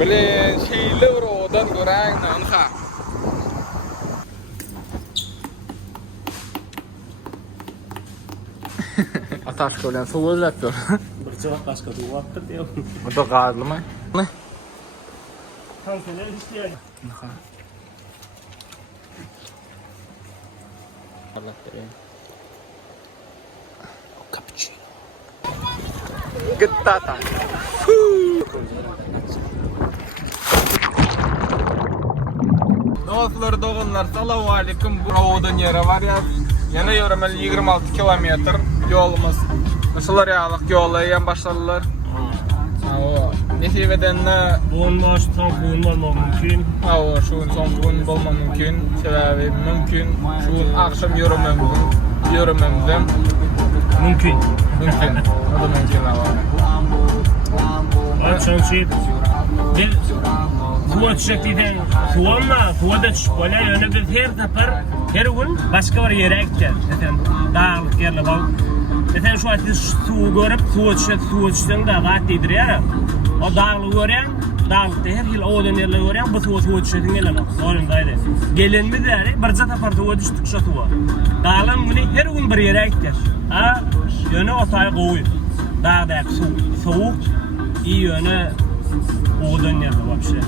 Bilen şeýle bir odan göräň onha. Ataşka bilen suw özläpdir. Bir cevap başka duvattır diyor. Bu da gazlymy? Ne? Kanseler istiyor. Allah bereyim. Cappuccino. Gittata. Dostlar, doğanlar, salamu aleyküm. Bu odan yere var ya. Yana yöremel 26 kilometr yolumuz. Nasıllar yağlık yola yan başladılar. Nesibeden Bulunmaş tam bulunmam mümkün. şuun son gün bulma mümkün. Sebebi mümkün. Şuun akşam yürümemden Mümkün. mümkün. O da mümkün ama. Ben çünkü bir tuva düşecekten tuva da düşüp böyle yöne bir her tapar her gün başka bir yere gider. Zaten dağlık yerler var. Zaten şu an su görüp tuva düşsen de rahat değildir ya. O dağlık görüyen dağlıkta her yıl oğlan yerler görüyen bu tuva düşecekten gelemez. Orundaydı. Gelen mi der? Bir zat tapar tuva düştük şu tuva. Dağlan bunu her gün bir yere gider. Ha yöne otaya koyuyor. Dağdaki soğuk iyi yöne oğlan yerler vapşe.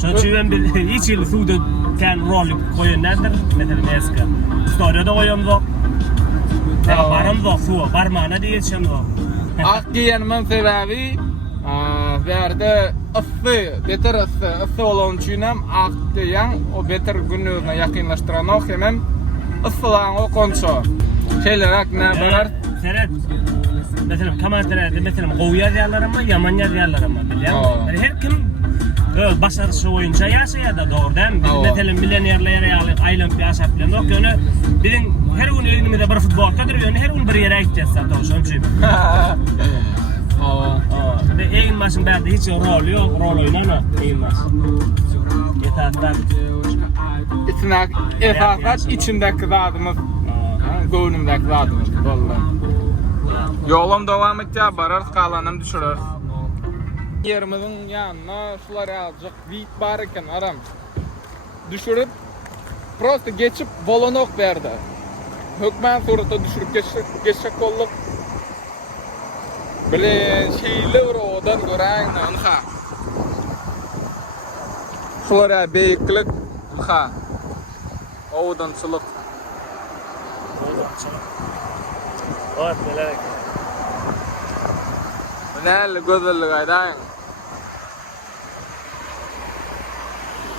Çünkü ben bir hiç yıl suda kan rol koyun nedir? Mesela eski. Storada koyuyorum da. Barım da su, barmağına diyeceğim da. Ak giyenmin sebebi berde beter ısı olan üçinem ak giyen o beter günlüğüne yakınlaştıran o hemen ısılan o konço. Şeyler aklına barar. Seret. Mesela kamerada mesela qoğuya yerlerim var, yaman yerlerim var biliyor musun? Her kim başarısı oyunca yaşaya da doğru değil mi? Mesela milyonerlere aylan bir aşağı bilen yok yani bizim her gün elimizde bir futbol kadar yani her gün bir yere gideceğiz zaten şu an için. Ve en başın berde hiç rol yok, rol oynama en baş. Yeterler. Esaslar içindeki zadımız, gönlümdeki zadımız vallahi. Yolum devam ettiğe bararız, kalanım düşürürüz. Yerimizin yanına sular alacak vit var iken aram düşürüp prosto geçip bolonok verdi. Hükmen surata düşürüp geçecek kolluk bilen şeýle bir odan göräň onha. Sulara beýiklik ha. Odan çylyk. Evet, melek. Näle gözellik aýdaň.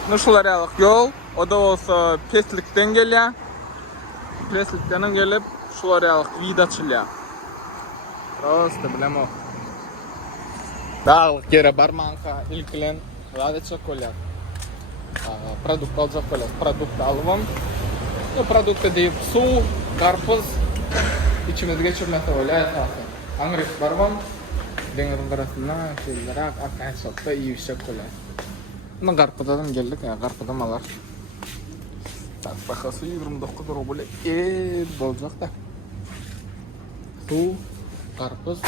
Nuşular ýalyk yol, o da bolsa peslikden gelýär. Peslikden gelip şular ýalyk wida açylýar. Prosta bilemo. Dağlık yere barmanka ilkilen rade çakolyak. Produkt alacak kolak. Produkt almam. Bu produkta deyip su, karpuz içimiz geçirmese öyle esası. Angres barmam. Denizin arasında şeyler akan sokta iyi bir şey kolak. Buna karpuzadan geldik ya, karpuzdan alar. Bakası 29 ruble olacak da. Su, karpuz,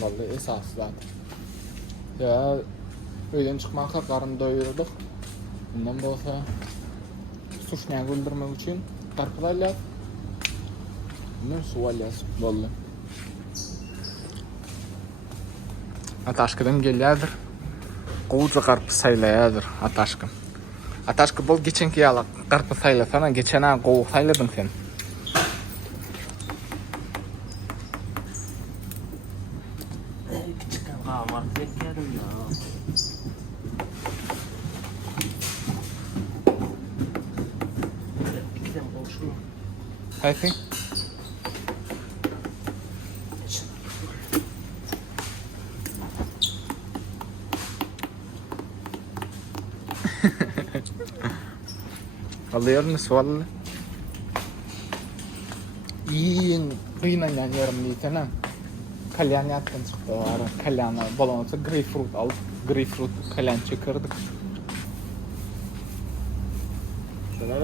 vallahi esası zaten. Ya öyden çıkmakta karın doyurduk. Bundan bolsa suşnaya güldürmek için karpuz alyaz. Bundan su alyaz vallahi. Ataşkıdan gelýärdir. Goýja karpuz saýlaýardyr Ataşkı. Ataşkı bol geçenki ýaly karpuz saýlasana, geçen ay gowy saýladyň sen. Haydi. Alıyorsunuz vallahi. İyin kıynayan yarım niyetine. Kalyan yaptın çıktı var. Kalyana balonsa greyfrut alıp greyfrut kalyan çıkardık. Selam.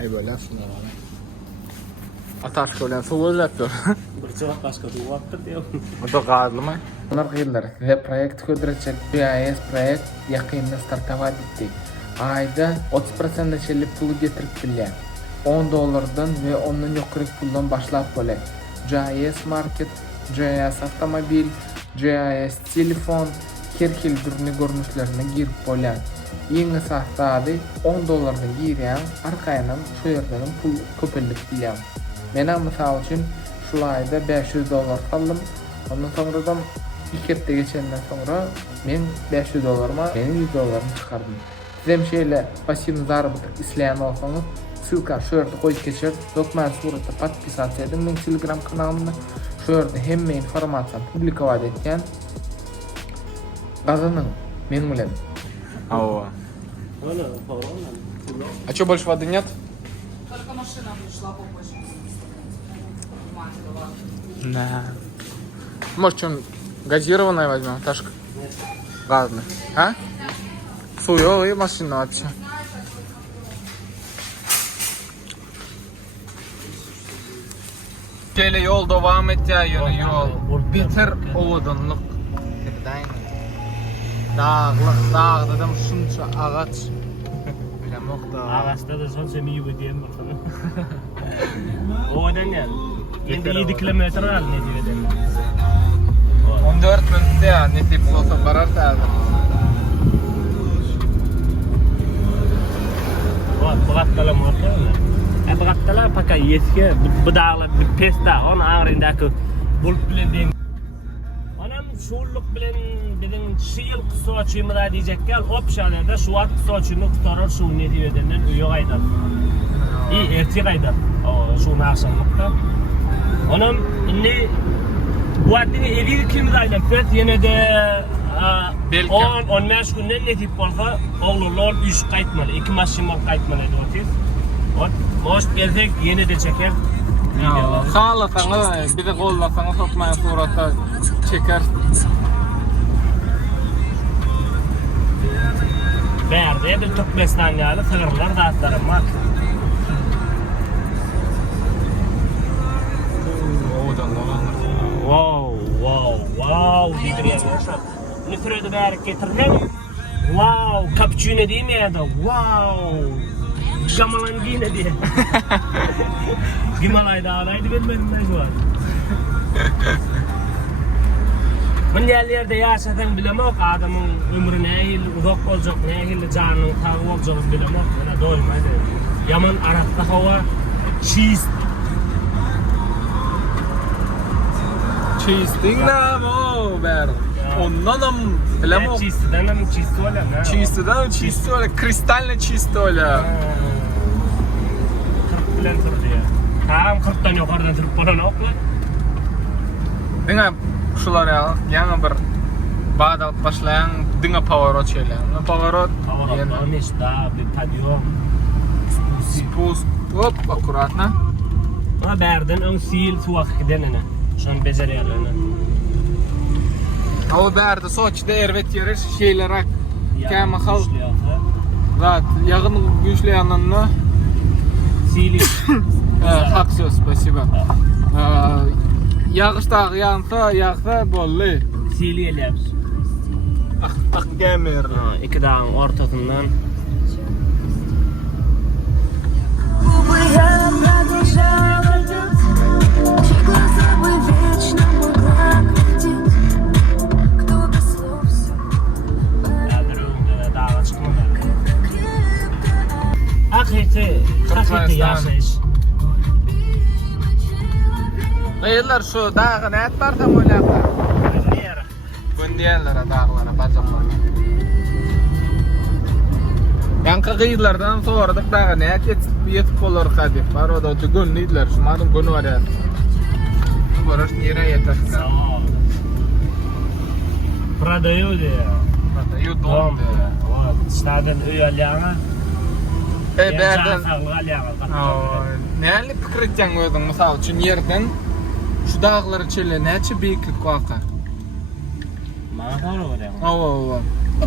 Ay böyle aslında var. Ataşka bilen suw öldürýär. Bir cevap başka duwapdyr diýip. Bu da gaýdymy? Bunlar gyllar. Size proyekt ködürecek GIS proyekt yakında startava etdi. Ayda 30% şelip pulu getirip bilýär. $10'dan ve ondan ýokary puldan başlap bolar. GIS market, GIS avtomobil, GIS telefon, kirkil türlü görnüşlerine girip bolar. Ýeňi sahtady $10'dan girýän, arkaýyndan şu ýerden pul köpellik bilýär. Mena mysal üçin şulayda $500 saldım. Ondan sonradan 2 hafta geçenden sonra men $500'ma benim $100'larımı çıkardım. Sizem şeýle pasivny zarabytyk isleýän bolsaňyz, ссылка şu ýerde goýup geçer. Dokman suratda podpisasiýa edin men Telegram kanalymda. Şu ýerde hemme informasiýany publikować etken. Gazanyň men bilen. Awa. Öyle, doğru. А чё, больше воды нет? Только машина пришла попозже. Да. Может, что газированное возьмем, Ташка? Нет. Ладно. А? Суёвый машина вообще. Şöyle yol devam et ya yönü yol. Bitir oğudunluk. Dağ dedim şunca ağaç. Bilem yok da. Ağaçta da son seni iyi ödeyen bakalım. O öden yani. Şimdi 7 kilometre al ne diyor öden. 14 minutda ya ne tip olsa barar da. Bu gattalar mı var mı? Bu gattalar paka yeski bu dağlar bir pesta onun ağrındaki bulup bilen den. Anam şulluk bilen bizim şiil kısaçımı da diyecek gel opşalarda şu at kısaçını kurtarır şu ne diyor ödenden üye gaydar. İyi erti gaydar. O şu nakşanlıkta. Anam ne bu adını 50 kim dayla köt yine de 10-15 günden ne tip bolsa oğlulor 3 qaytmalı 2 maşinmal qaytmalı diýip. Hoş gelsek yine de çeker. Sağlasanız bir de kollasanız sokmayan suratda çeker. Berde bir Türkmenistanyalı sığırlar zatlarım var. Wow, diýdiler ýa-da. Nifrede bäri getirdim. Wow, cappuccino diýmedi. Wow. Şamalan giyine diye. Himalayda alaydı bilmedim ne şu an. Ben yerlerde yaşadan bilemok adamın ömrü ne yıl uzak olacak, ne yıl canının tağı olacak bilemok. Bana doymaydı. Yaman Arap'ta hava cheese. Cheese dinle o ber. Ondan bilemok. Cheese'den mi cheese öyle mi? Cheese'den cheese öyle kristalne cheese öyle. 40 bilen turdu ya. Tamam 40'tan yukarıdan turup bolan okla. Diňe şular ya, ýa-da bir bad alyp başlayan diňe pavorot şeýle. Pavorot Pavorot da bir podъем. spust. Hop, akuratna. Ama berden öň sil suwak gidenene. Şonu bejerýärlerine. O berde Soçi'de ervet yerir şeylerak käme hal zat ягын güýçleýänini Sili. hak söz spasiba. Yağıştag ýansa ýagsa bolly. Sili elýäris. Ak gemer. İki dağın ortasından. Губы я продолжала дуть, чьи глаза бы вечно могла глядеть. Кто без слов всё Yadırığında dağa çıkmadan. крепко Hakiki yaşayış. Eýler şu dağa näet barsam oýlaplar. Nere? Gündýärler dağlara, bazaklara. Yanka gıylardan sonra da dağa näet yetip bolar hadip. Bar oda gönlüdiler. Şumadın gönü var ya. Boraş nere yeter. Sağ ol. Продаю diye. Yudum. Staden üyeliğine. Berden. Sağlığı Näli pikir etjäň özüň mysal üçin ýerden şu dağlary çele näçe beýiklik waka? Mahar öyle. Awa.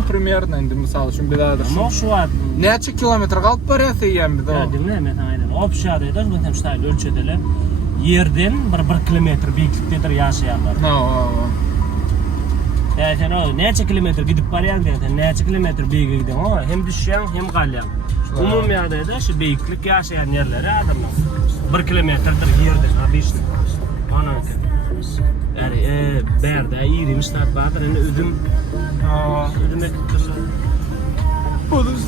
Примерно indi mysal üçin bir daha. Ama şu an. Näçe kilometr galyp barýarsa ýem biz o. Ya dinle men aynen. Opşa dedi. Ben hem ştaýl ölçediler. yerden 1 kilometr beýiklikdedir ýaşaýanlar. Sen o neçe kilometr gidip barýan diýen, neçe kilometr beýiklikden o hem düşýän hem galýan. Umum ýagdaýda şu beýiklik ýaşaýan ýerlere adamlar 1 kilometrdir ýerde habişni. Ana yani berde ýyrymış taraplar indi üzüm üzüme kitler. Olur.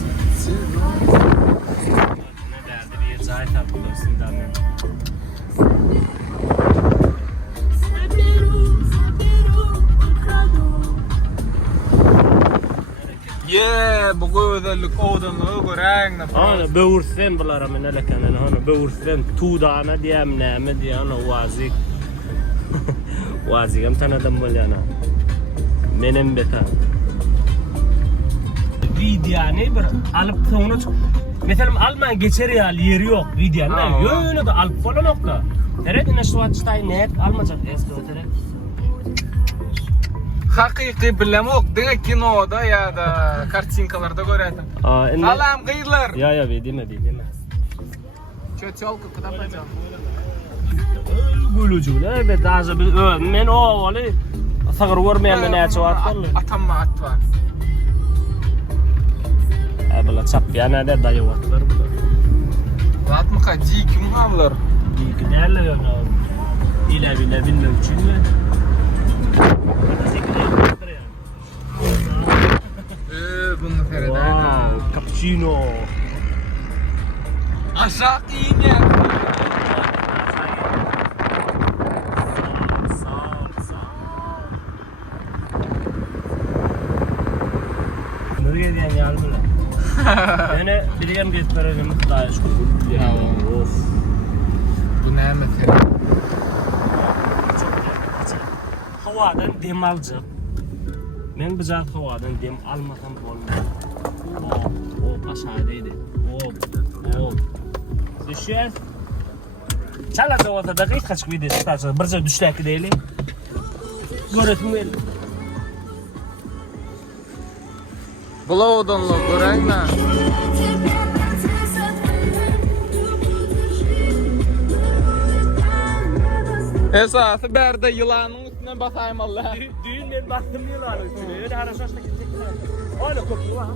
Ne derdi bir zay taraplar sizden. Bu gözellik odanlygy göräňne. Ana böwürsen bulara men eleken ana böwürsen tuğdana diýem näme diýen o wazik. Wazigam tanadym bolýana. Menem betan. Videony bir alyp soňra meselem alman geçer ýaly ýeri ýok videony. Ýöne de alyp bolanokda. Teredine şu atçytaý net almajak eski otere. Hakyky bilemok diňe kinoda ýa-da kartinkalarda görädim. Salam gyýlar. Ya bedime. Çöçolky kıdapacan. Gülücüne be daza bir men o oly sagyr görmeýän men näçe wagt boldy. Atamma at var. Bula çapýana da daýawatlar bular. Atma kaji kim havlar? Dik näle ýöne. İle bile bilmem üçinmi? Bunu fereden. Wow, cappuccino. Aşağı iğne. Nereye diyen yardım lan? Yani bilgem geçmerelim daha şükür. Of. Bu ne mesela? Havadan dem alacak. Men bize havadan dem almasam olmaz. O aşağıdaydı. O. Düşer. Çalaka olsa da hiç kaçık video tutarsa birce düşleki değil. Göretim değil. Bula odanlı göräňme. Esasy berde yılanın üstüne basaýym Allah. Düğün men bastım yılanın üstüne. Öyle haraşaşla gidecekler. Öyle köprü var.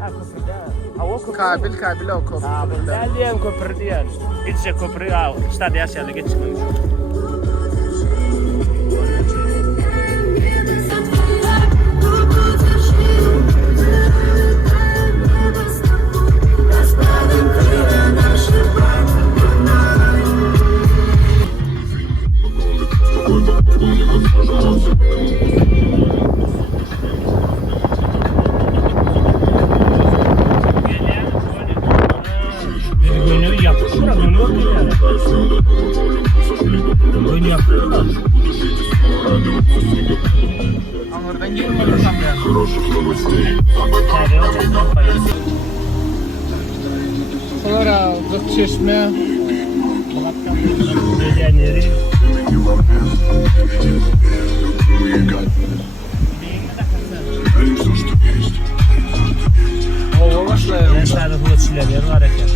Ha köprüde. Hava köprü. Kabil o köprü. Ben diyen köprü diyen. Gidecek köprü ya. Stad yaşayalı geçmemiş. Anlardan girmedim ya. Sonra aldık çeşme. Hava başlayalım. Yaşlarda hıvıççiler var eken.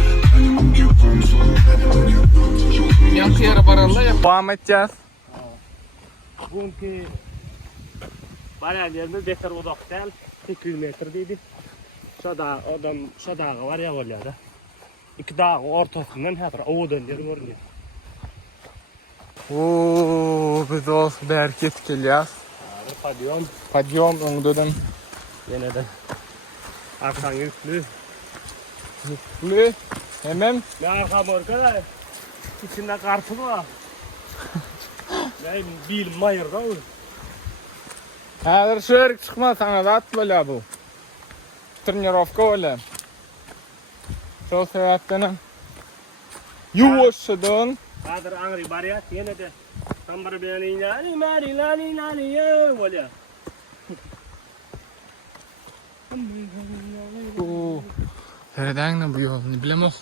Yankı yere bararla ya. Devam edeceğiz. Bugünkü bayağı yerimiz beter odak değil. 2 kilometre deydi. Şu dağı var ya olyada. 2 dağı ortasından hatır oğudan yer görünüyor. Biz olsun berket geliyoruz. Padyon öngdöden. Yine de arkan yüklü. Yüklü. Hemen. Ne arkam orkada? İçinde kartı var. Ne bil mayır da o. Hazır şöyle çıkma sana da at böyle bu. Trenirovka öyle. Çok sebepten. Yuvuşudun. Hazır angri bariyat yine de. Sambar beni lani ya böyle. Nereden ne bu yol? Ne bileyim.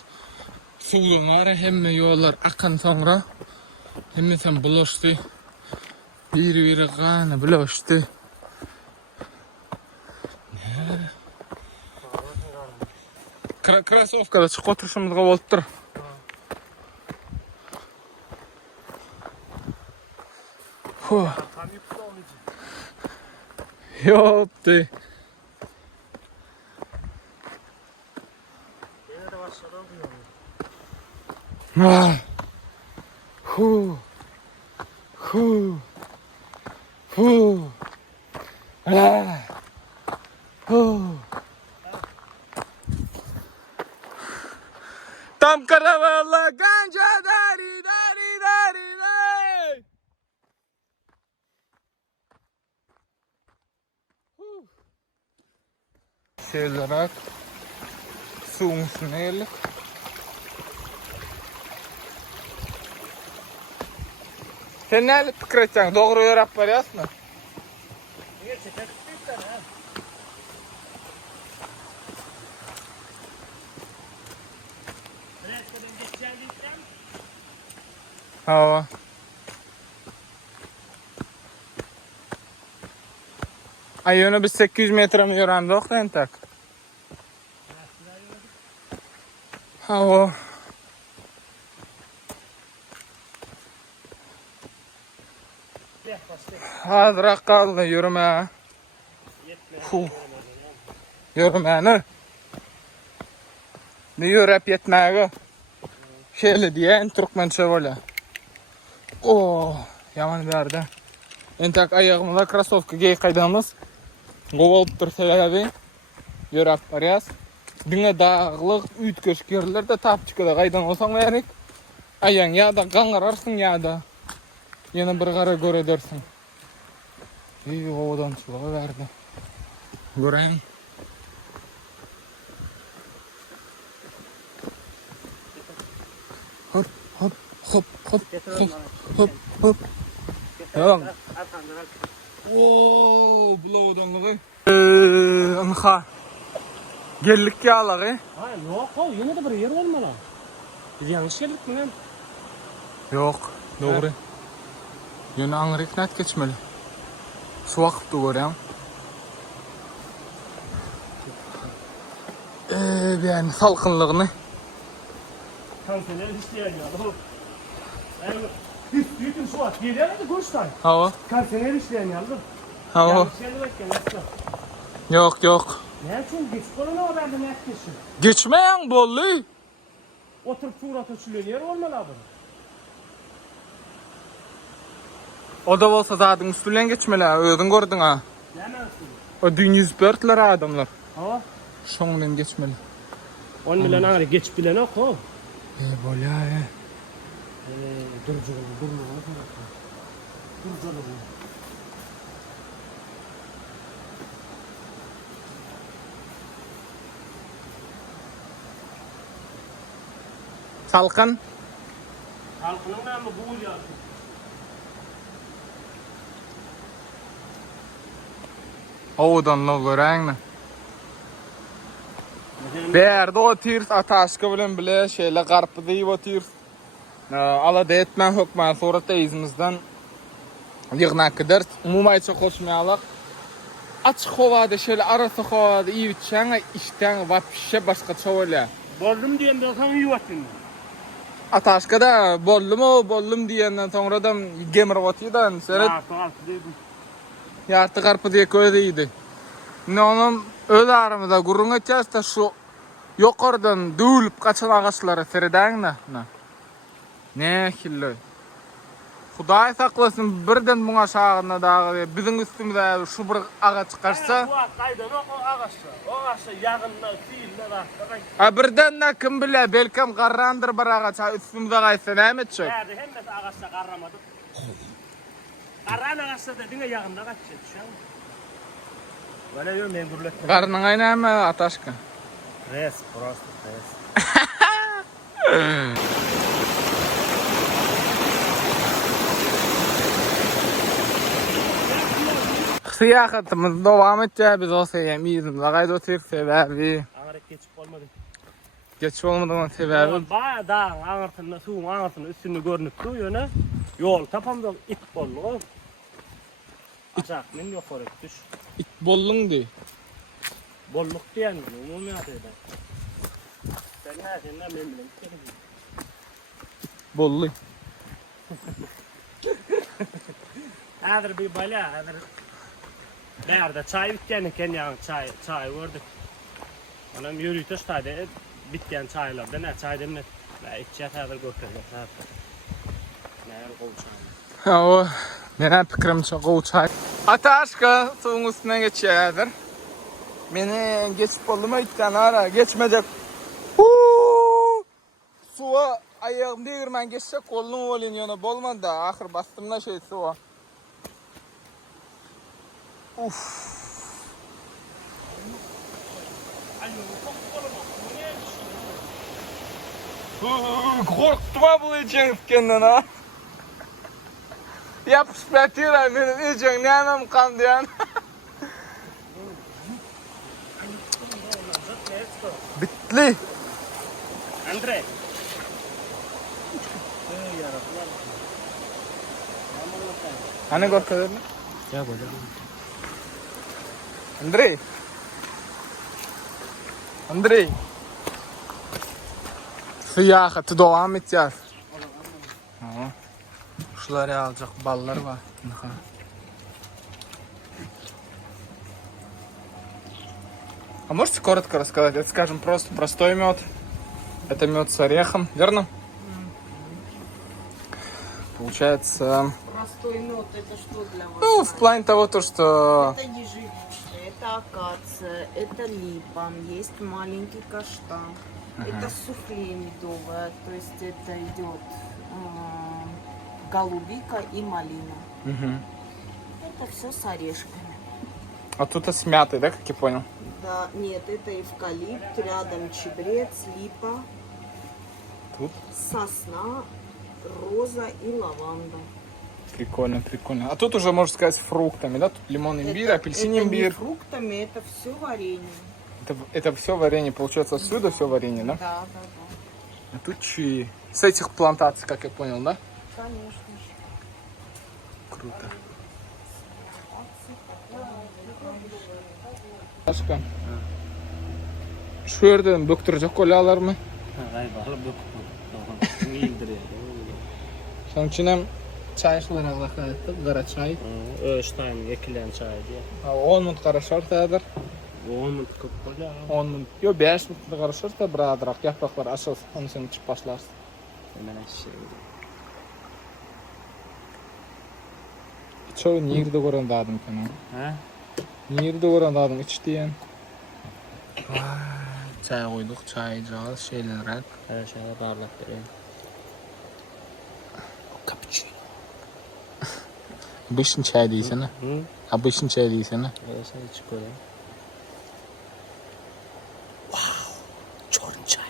Suğun var hemme yollar akan sonra. Hemme sen bulaştı. Biri gana bulaştı. Krasovkada çıkıp oturuşumuzga bolup dur. Huh. Arkam yüksek onun için. Yoptu. Yine de başladı okuyor. Ah. Huh. Huh. Huh. Ah. Huh. Tam karavala ganja dari dari dari dari. Şeylerak suyun üstüne geldik. Sen ne fikir etsen? Doğru yorap barıyasın mı? Gerçekten küçükler ha. Resmen geçeceğinden Hava. Ay onu biz 800 metre mi yoran yok da entak. Hava. Azırak kaldı yürüme. yetmez. Yürüme ne? Ne yürüp yetmeye? Şeyle diyen Türkmençe böyle. Oo, yaman bir yerde. Entak ayağımıza krasovka giy kaydamız. Govalıp dur sebebi. Yürüp barıyaz. Düne dağlık, ütköş yerler de tap çıkıda kaydan olsan verik. Ayağın ya da kanğararsın ya da yine bir kara göre dersin. İyi ovadan çıkıda verdi. Göreyim. Hop hop hop hop hop hop hop. Tamam. Oo, bulavadanlığı. Anha. Geldik ya alağı. Ha yok o yine de bir yer olmalı. Biz yanlış geldik mi lan? Yok, doğru. Yine anırık net geçmeli. Şu vakitte göreyim. Yani salkınlığını. Kanseler işleyen ya. Yani biz büyütün şu an. Geliyor hadi görüşten. Hava, Kanseler işleyen ya. hava. Yanlış yerine bakın aslında. Yok yok. Ne için geç koluna o bende ne yapıyorsun? Geçmeyen bollu. Oturup surat açılıyor yer olmalı abi. O da olsa zaten üstünden geçmeli. Ödün gördün ha. Ne yapıyorsun? O dün 104'ler adamlar. Ha? Şondan geçmeli. 10 milyon ağrı geç bilen oku. Böyle ya. Dur canım dur. Dur canım. Salkın. Halkının namı bu ya. Oğudan lo göreyim mi? Berde o tirs ataşkı bilen bile şeyle qarpı deyip o tirs. Ala da etmen hükmen sonra teyzimizden yığına kadar umumayça koşmayalak. Açık havada şöyle arası havada iyi ütçen işten vapşe başka çoğuyla. Bollum diyen bir kan yuvatın. Ataşkı da bollum diyenden sonradan gemir vatıydan seret Ya sağ değil bu. yartı qarpı diye köydeydi. Ne onun öz aramızda gurun eteceğiz de şu yukarıdan dövülüp kaçan ağaçları seriden ne? Ne hilloy. Huday saklasın birden buna şağına dağı bizim üstümüzde şu bir ağaç çıkarsa Bu kaydan o ağaçta. O ağaçta yağında fiille var. ha birden de kim bile belki qarrandır bir ağaç üstümüzde kaysa ne etecek? Nerede hem de ağaçta qarramadık. Qarran ağaçta dediğine yağında kaçacak şu an. Böyle yok men gurletme. Qarnın ayna mı ataşkı? Res, prosto res. Siyahatımız devam edeceğiz biz o seviyemizim. Lagayda oturup sebebi. Ağrık geçip olmadı. Geç olmadığının sebebi. Bayağı dağın ağırtında, suyun ağırtında üstünde görünüp duruyor. Yol tapamda ip bollu. Aşağı men yok oraya düş. İt bollun di. Bolluk diyen umumi adıyla. Sen ne men bilen. Bollu. Hazır bir bala, hazır. Nerede çay bitken iken yani çay gördük. Anam yürüyüş tadı bitken çaylardan ne çay demlet. Ben içe hazır götürdüm. Nerede kovuşan? O neren fikrimçe qowçay. Ata aşka suwun üstüne geçýärdir. Meni geçip boldum aytdan ara geçmedip. Suwa ayağım değirmen geçsek kolum bolyn ýöne bolmady da ahir bastymda şey suwa. Uf. Korktum ha bu içenkenden ha. Yapışıp yatıyorlar benim içen neyemem kan diyen. Bitli. Andre. Hani korkuyor mu? Ya böyle. Andrei. Siyahati devam edeceğiz. Şuları alacak ballar var. А можете коротко рассказать? Это, скажем, просто простой мед. Это мед с орехом, верно? Получается, Простой мед, это что для вас? ну, в плане того, то, что... Это ежевичный, это акация, это липа, есть маленький каштан. Это суфле медовое, то есть это идет голубика и малина. Мгм. Это все с орешками. А тут с мятой, да, как я понял? Да, нет, это эвкалипт, рядом чебрец, липа, Тут сосна, роза и лаванда. прикольно, прикольно. А тут уже, можно сказать, с фруктами, да? Тут лимон, имбирь, апельсин, это не имбирь. фруктами, это все варенье. Это все варенье, получается, отсюда все варенье, да? Да, да, да. А тут чаи. С этих плантаций, как я понял, да? Конечно же. Круто. Başka. Şu yerden böktürecek kolyalar mı? Ay bakalım yok. İyidir ya. Şunun içine çay suları alakadar ettik, kara çay. Öğüşten ekilen çay diye. 10 minut karışırsadır. 10 minut köp ya. 10 minut. Yok 5 minut karışırsa bir adırak yapraklar açılsın. Onu sen içip başlarsın. Hemen şey. Çoğu nirde gören dadım ki. Ha? Nirde gören dadım iç diyen. Çay koyduk, çay içeceğiz, şeyler et. Her şeyde darlak vereyim. Cappuccino. Обычный çay değilsene. Hı? Обычный çay değilsene. Öyle şey içip koyayım. Çorun çay.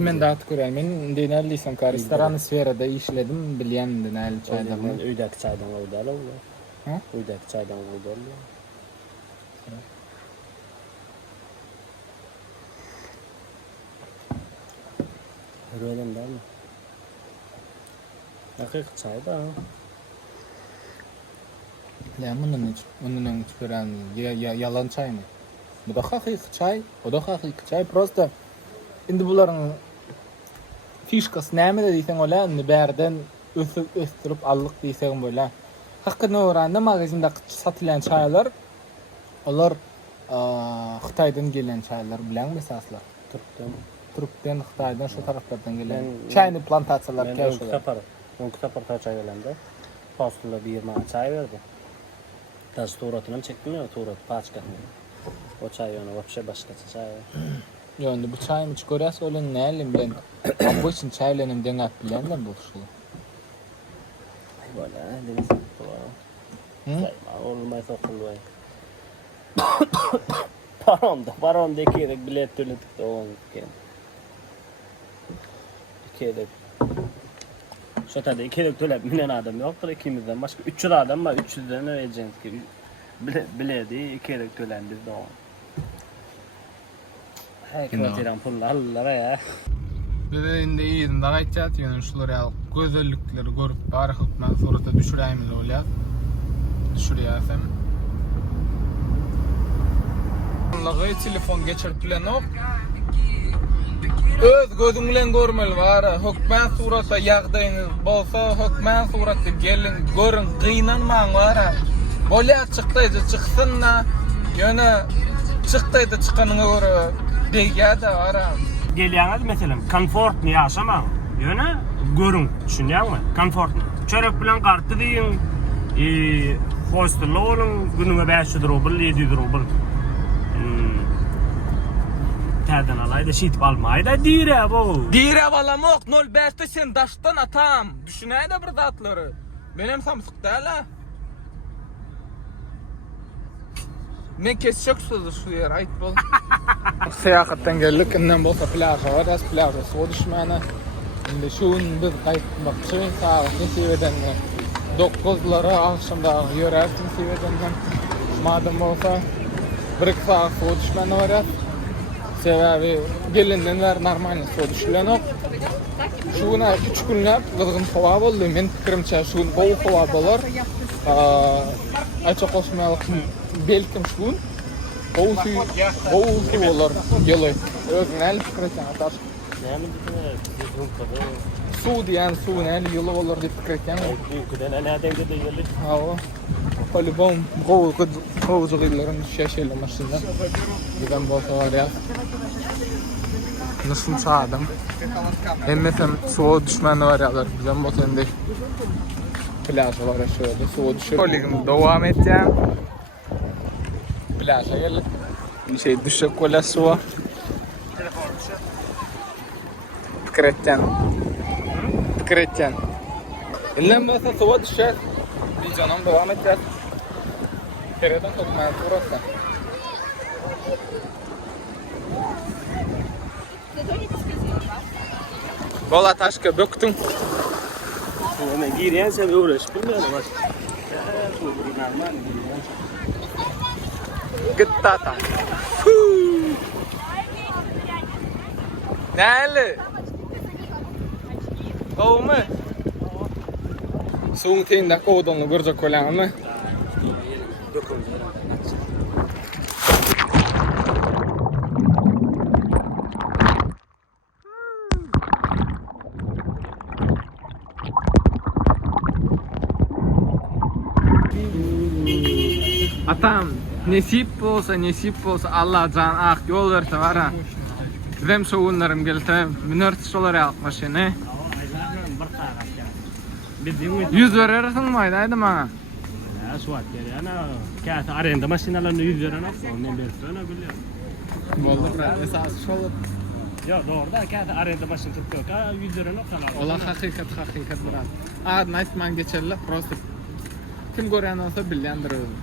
Men dağıt göreyim. Men denelliysem ki restoran sferada işledim. Bilyen denelli çaydan. Ben uydaki çaydan uydalı oluyor. Hı? Uydaki çaydan uydalı oluyor. Öğrenim değil mi? Hakik çay da. Ya bunun hiç gören yalan çay mı? Bu da hakik çay. O da hakik çay. Prosta indi bunların fişkası näme de diysen ola, indi berden östürüp allık diysen böyle. Hakkını öğrende magazinde satılan çaylar, onlar Xitaydan gelen çaylar bilen mi esaslar? Türk'ten, Xitaydan, şu taraflardan gelen çayını plantatsiyalar Ben kelişiler. Onkutapar çay gelende. Postula bir yirmi çay verdi. Taş tuğratını çektim ya, tuğrat paçkatını. O çay onu vapşe başkası çay. Yani bu çayımı çıkarıyorsa olan ne elim ben. Bu için çaylanım dengat bilenler bu şu. Böyle deniz tuğra. Hı? Olmay sokuluyor. Paronda iki bilet türledik de oğlum. İki şu tadı iki türlep minen adam yoktur ikimizden başka 300 adam var 300'den vereceğiz ki biledi iki türlen biz de oğlum. Hey kvartiran pullarlara ya. Bir de indi iyiden daha geçeceğiz yani şuları al. Güzellikleri görüp bari hükmen surata düşüreyim ile olayız. Düşürüyorsam. Telefon geçirip bilen yok. öz gözüň bilen görmeli bar. Hökmän suratda ýagdaýyňyz bolsa, hökmän suratda gelin görün, gynanmaň bar. Bolýa çykdyjy çyksyna, ýöne çykdyjy çykanyňa görä beýgäde bar. Gelýäňiz meselem komfortny ýaşamaň. Ýöne görün, düşünýärmi? Komfortny. Çörek bilen garty diýin, hostel olun, günüňe 500 rubl, 700 rubl. Täden alayda şitip almayda diýre bu. Diýre balamok 05'te sen daşdan atam. Düşünäýde bir zatlary. Benim samsyk däle. Men kesecek sözü şu yer ayıp bol. Seyahattan geldik, inden bolsa plaja var, az plaja suwa düşmäne. Indi şuň biz gaýtmakçy saat nesibeden 9'lara akşamda ýörersin sebeden. Madem bolsa 1 saat suwa düşmäne var. Sebebi gelinden ver normal suwa düşýän ok. Şuna 3 günläp gyzgyn hawa boldy. Men pikirimçe şuň gowy hawa bolar. Açyk osmalyk belkim şuň. Gowy suw bolar. Gely. Özüň el fikretýän ataş. Yani Suw diýen suw näli ýyly bolar diýip fikretýän. Kudan anadyn de ýerlik. Hawa. Polybom gowy jygylaryň şeşeli maşynda. Diýen bolsa bar ýa. Nasıl sağdım? Emmesem suwa düşmäni var ýalar. Bizden bolsa indi plaja var şöyle suwa düşür. Koligim dowam etýän. Plaja gelip şey düşük kola suwa. Fikretýän. Ellen bolsa suwa düşer. Bir canım dowam etýär. Kereden tokmaýa turasa. Bola taşka böktün. Ona girýänse öwreş bilmeýän baş. Normal. Gittata. Näli? Gowmy? Suň teýinde gowdanyny görjek bolanmy? Atam, nesip bolsa Allah can ak yol berse bara. Bizem şoğunlarım gelse, minört şolar ýalyp maşyny. Bizim 100 berersiň maýda aýdy maňa. suat ýeri ana käse arenda maşynalaryny 100 lira ondan bersen bilýär. Boldy brat, esas şol. Yo, doğru da käse arenda maşyn tutýar, 100 lira salar. Ola hakykat brat. Ad näitman geçerler, prosta. Kim görýän bolsa bilýändir özü.